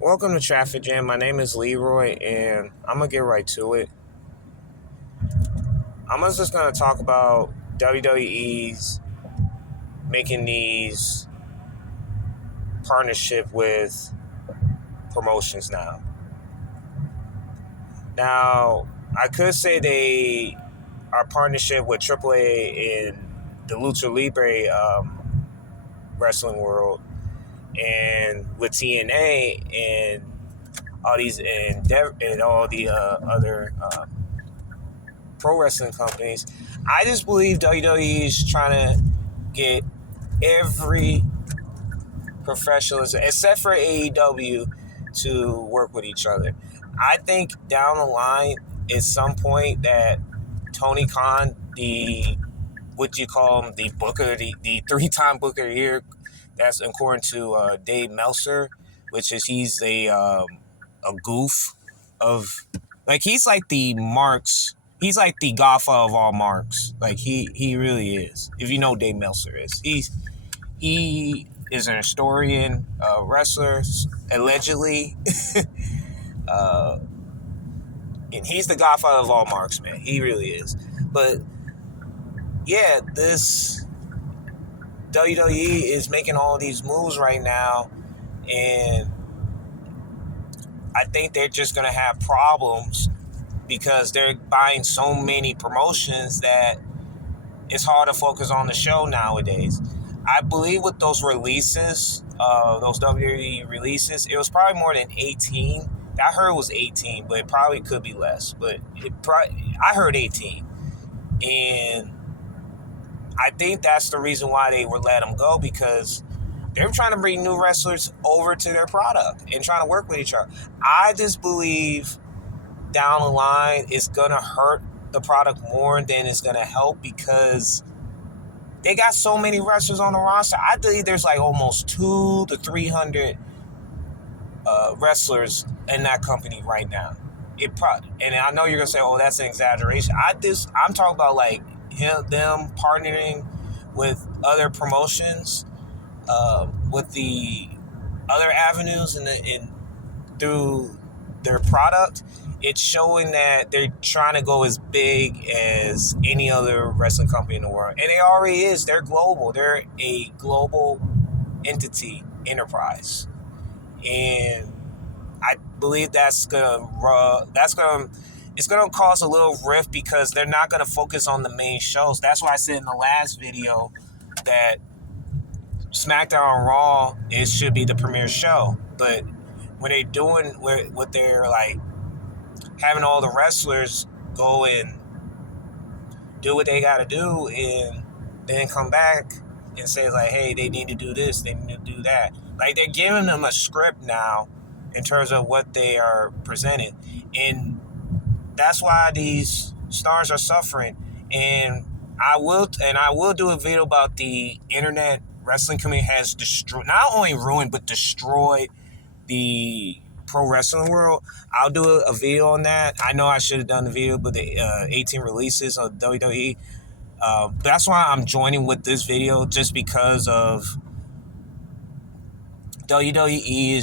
Welcome to Traffic Jam. My name is Leroy, and I'm gonna get right to it. I'm just gonna talk about WWE's making these partnership with promotions now. Now, I could say they are partnership with AAA in the Lucha Libre wrestling world, and with TNA and all these and all the other pro wrestling companies. I just believe WWE is trying to get every professional, except for AEW, to work with each other. I think down the line, at some point, that Tony Khan, the what you call him, the Booker, the three-time Booker of the Year, that's according to Dave Meltzer, which is a goof of he's like the Marx. He's like the godfather of all Marx. Like he really is. If you know Dave Meltzer is, he is an historian, wrestler, allegedly, uh, and he's the godfather of all Marx, man. He really is. But yeah, this WWE is making all these moves right now, and I think they're just gonna have problems because they're buying so many promotions that it's hard to focus on the show nowadays. I believe with those releases, those WWE releases, it was probably more than 18. I heard it was 18, but it probably could be less. But I heard 18. And I think that's the reason why they would let them go, because they're trying to bring new wrestlers over to their product and trying to work with each other. I just believe down the line it's going to hurt the product more than it's going to help, because they got so many wrestlers on the roster. I believe there's like almost 200 to 300 wrestlers in that company right now. And I know you're gonna say, "Oh, that's an exaggeration." I'm talking about like them partnering with other promotions, with the other avenues and through their product. It's showing that they're trying to go as big as any other wrestling company in the world. And they already is. They're global. They're a global entity, enterprise. And I believe it's gonna cause a little rift, because they're not gonna focus on the main shows. That's why I said in the last video that SmackDown and Raw, it should be the premier show. But when they're doing what they're like, having all the wrestlers go and do what they got to do, and then come back and say like, hey, they need to do this, they need to do that. Like, they're giving them a script now in terms of what they are presenting, and that's why these stars are suffering. And I will do a video about the internet wrestling community has destroyed, not only ruined, but destroyed the pro wrestling world. I'll do a video on that. I know I should have done the video, but the 18 releases of WWE. That's why I'm joining with this video, just because of WWE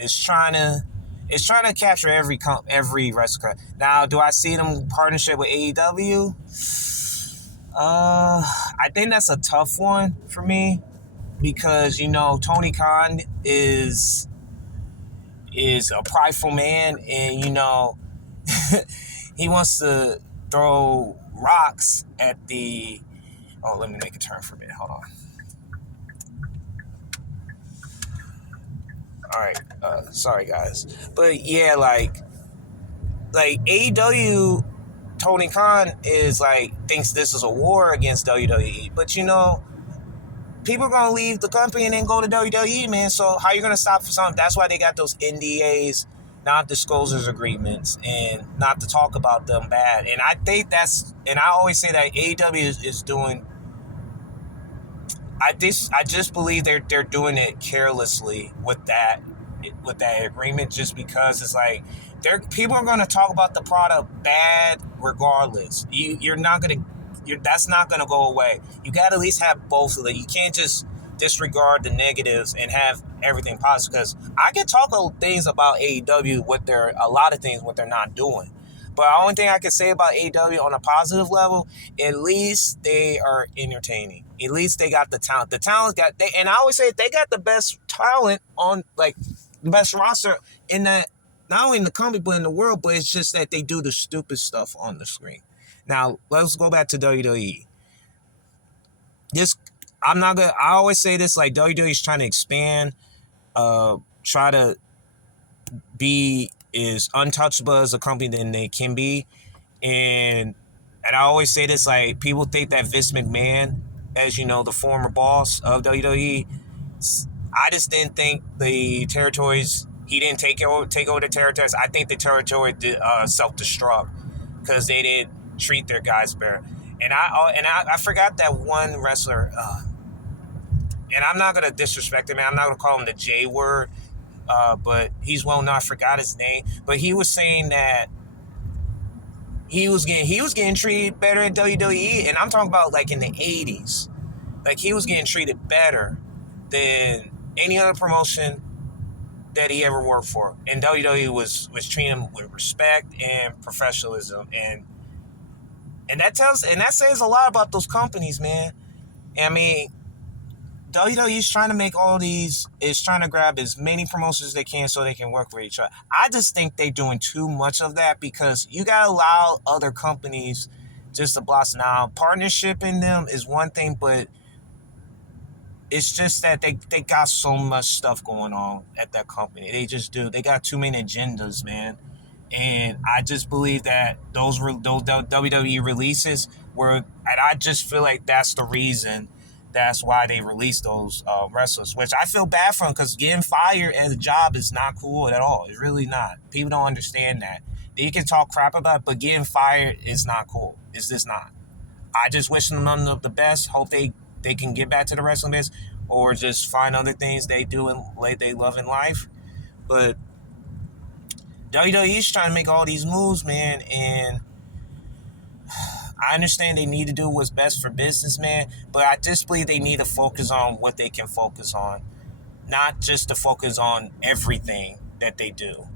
is trying to capture every wrestler. Now, do I see them partnership with AEW? I think that's a tough one for me, because Tony Khan is a prideful man, and he wants to throw rocks at the. Oh, let me make a turn for a minute. Hold on. All right, sorry guys, but yeah, like AEW, Tony Khan is thinks this is a war against WWE, but people are gonna leave the company and then go to WWE, man. So how you gonna stop for something? That's why they got those NDAs, non-disclosures agreements, and not to talk about them bad. And I think and I always say that AEW is doing. I just believe they're doing it carelessly with that agreement, just because it's like people are going to talk about the product bad regardless. That's not going to go away. You got to at least have both of them. You can't just disregard the negatives and have everything positive, because I can talk things about AEW, a lot of things what they're not doing. But the only thing I can say about AEW on a positive level, at least they are entertaining. At least they got the talent. The talent and I always say they got the best talent on, like, the best roster in that, not only in the company but in the world. But it's just that they do the stupid stuff on the screen. Now let's go back to WWE. I always say this, like, WWE is trying to expand, try to be as untouchable as a company than they can be. And I always say this, like, people think that Vince McMahon, as you know, the former boss of WWE, I just didn't think the territories, he didn't take over the territories. I think the territory did self-destruct because they didn't treat their guys better. And I forgot that one wrestler, and I'm not gonna disrespect him, man. I'm not gonna call him the J word, but he's well known. I forgot his name, but he was saying that he was getting treated better at WWE, and I'm talking about like in the 80s. Like, he was getting treated better than any other promotion that he ever worked for, and WWE was treating him with respect and professionalism, and that says a lot about those companies, man. I mean, WWE is trying to grab as many promotions as they can so they can work with each other. I just think they're doing too much of that, because you got to allow other companies just to blossom. Now, partnership in them is one thing, but it's just that they got so much stuff going on at that company. They just do. They got too many agendas, man. And I just believe that those WWE releases and I just feel like that's the reason. That's why they released those wrestlers, which I feel bad for them, because getting fired at a job is not cool at all. It's really not. People don't understand that. They can talk crap about it, but getting fired is not cool. It's just not. I just wish them none of the best. Hope they can get back to the wrestling business, or just find other things they do and they love in life. But WWE's trying to make all these moves, man, and I understand they need to do what's best for business, man, but I just believe they need to focus on what they can focus on, not just to focus on everything that they do.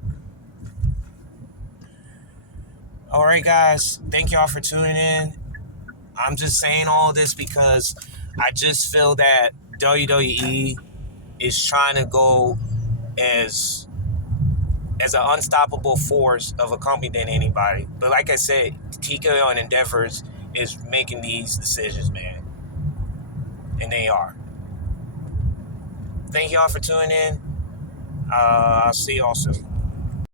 All right, guys, thank y'all for tuning in. I'm just saying all this because I just feel that WWE is trying to go as an unstoppable force of a company than anybody. But like I said, TKO and Endeavors is making these decisions, man. And they are. Thank y'all for tuning in. I'll see y'all soon.